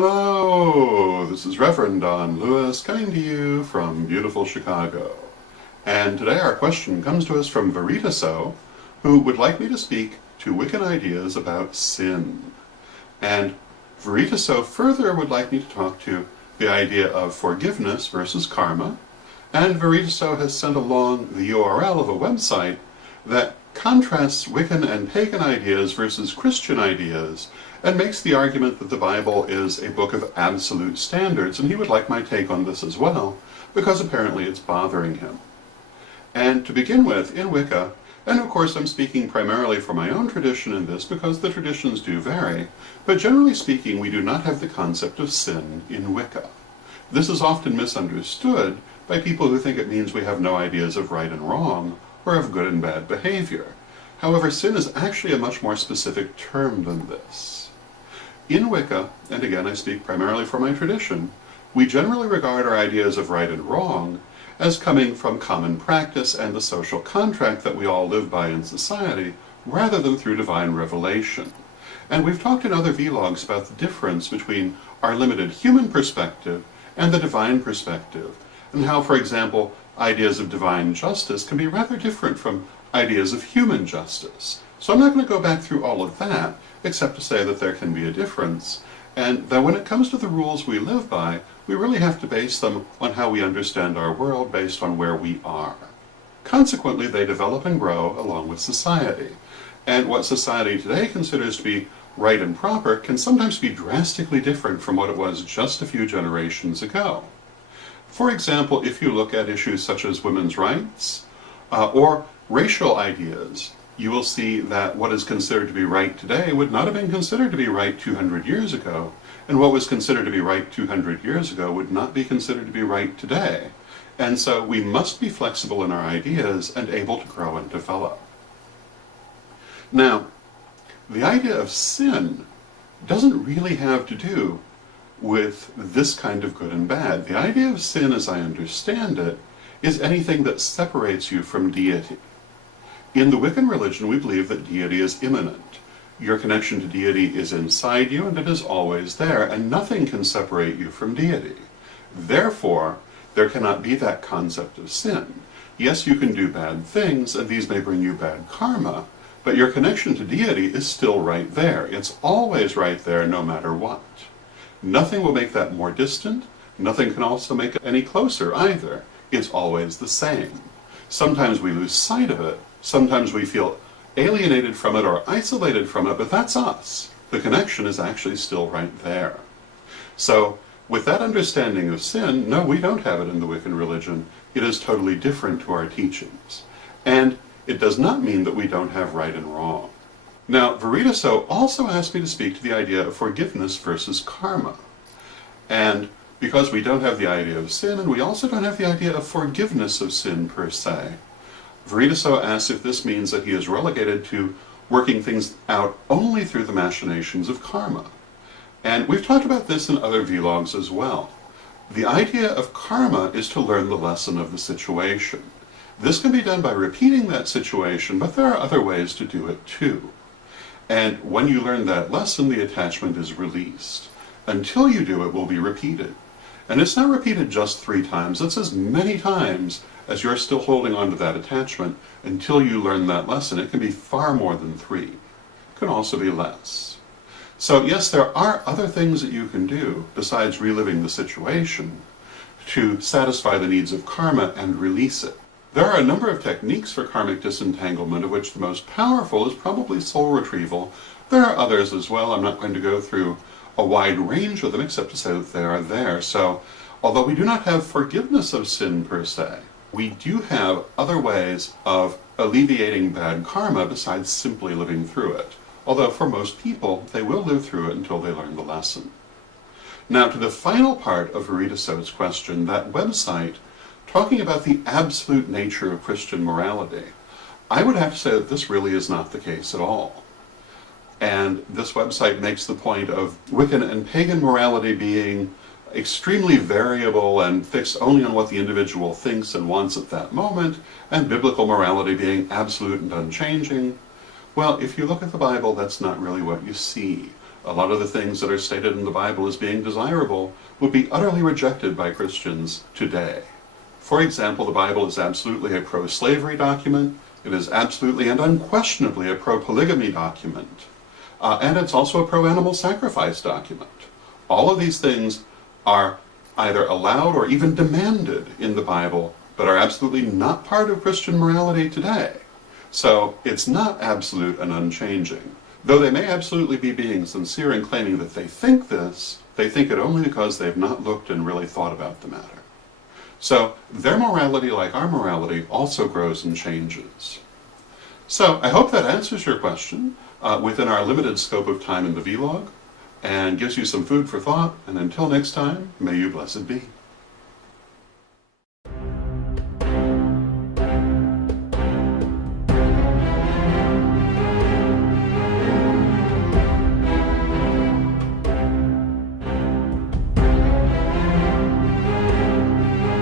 Hello, this is Rev Don Lewis coming to you from beautiful Chicago. And today our question comes to us from Veritaso, who would like me to speak to Wiccan ideas about sin. And Veritaso further would like me to talk to the idea of forgiveness versus karma. And Veritaso has sent along the URL of a website that contrasts Wiccan and pagan ideas versus Christian ideas and makes the argument that the Bible is a book of absolute standards, and he would like my take on this as well, because apparently it's bothering him. And to begin with, in Wicca, and of course I'm speaking primarily for my own tradition in this because the traditions do vary, but generally speaking we do not have the concept of sin in Wicca. This is often misunderstood by people who think it means we have no ideas of right and wrong, or of good and bad behavior. However, sin is actually a much more specific term than this. In Wicca, and again I speak primarily for my tradition, we generally regard our ideas of right and wrong as coming from common practice and the social contract that we all live by in society, rather than through divine revelation. And we've talked in other vlogs about the difference between our limited human perspective and the divine perspective, and how, for example, ideas of divine justice can be rather different from ideas of human justice. So I'm not going to go back through all of that, except to say that there can be a difference, and that when it comes to the rules we live by, we really have to base them on how we understand our world based on where we are. Consequently, they develop and grow along with society, and what society today considers to be right and proper can sometimes be drastically different from what it was just a few generations ago. For example, if you look at issues such as women's rights, or racial ideas, you will see that what is considered to be right today would not have been considered to be right 200 years ago, and what was considered to be right 200 years ago would not be considered to be right today. And so we must be flexible in our ideas and able to grow and develop. Now, the idea of sin doesn't really have to do with this kind of good and bad. The idea of sin, as I understand it, is anything that separates you from deity. In the Wiccan religion, we believe that deity is immanent. Your connection to deity is inside you, and it is always there, and nothing can separate you from deity. Therefore, there cannot be that concept of sin. Yes, you can do bad things, and these may bring you bad karma, but your connection to deity is still right there. It's always right there, no matter what. Nothing will make that more distant. Nothing can also make it any closer either. It's always the same. Sometimes we lose sight of it. Sometimes we feel alienated from it or isolated from it, but that's us. The connection is actually still right there. So, with that understanding of sin, no, we don't have it in the Wiccan religion. It is totally different to our teachings. And it does not mean that we don't have right and wrong. Now, Veritaso also asked me to speak to the idea of forgiveness versus karma. And because we don't have the idea of sin, and we also don't have the idea of forgiveness of sin per se, Veritaso asks if this means that he is relegated to working things out only through the machinations of karma. And we've talked about this in other vlogs as well. The idea of karma is to learn the lesson of the situation. This can be done by repeating that situation, but there are other ways to do it too. And when you learn that lesson, the attachment is released. Until you do, it will be repeated. And it's not repeated just 3 times, it's as many times as you're still holding on to that attachment until you learn that lesson. It can be far more than 3. It can also be less. So yes, there are other things that you can do besides reliving the situation to satisfy the needs of karma and release it. There are a number of techniques for karmic disentanglement, of which the most powerful is probably soul retrieval. There are others as well. I'm not going to go through a wide range of them except to say that they are there. So, although we do not have forgiveness of sin per se, we do have other ways of alleviating bad karma besides simply living through it. Although for most people, they will live through it until they learn the lesson. Now to the final part of Veritaso's question, that website talking about the absolute nature of Christian morality, I would have to say that this really is not the case at all. And this website makes the point of Wiccan and pagan morality being extremely variable and fixed only on what the individual thinks and wants at that moment, and biblical morality being absolute and unchanging. Well, if you look at the Bible, that's not really what you see. a lot of the things that are stated in the Bible as being desirable would be utterly rejected by Christians today. For example, the Bible is absolutely a pro-slavery document. It is absolutely and unquestionably a pro-polygamy document. And it's also a pro-animal sacrifice document. All of these things are either allowed or even demanded in the Bible, but are absolutely not part of Christian morality today. So it's not absolute and unchanging. Though they may absolutely be being sincere in claiming that they think this, they think it only because they've not looked and really thought about the matter. So their morality, like our morality, also grows and changes. So I hope that answers your question within our limited scope of time in the vlog, and gives you some food for thought, and until next time, may you blessed be.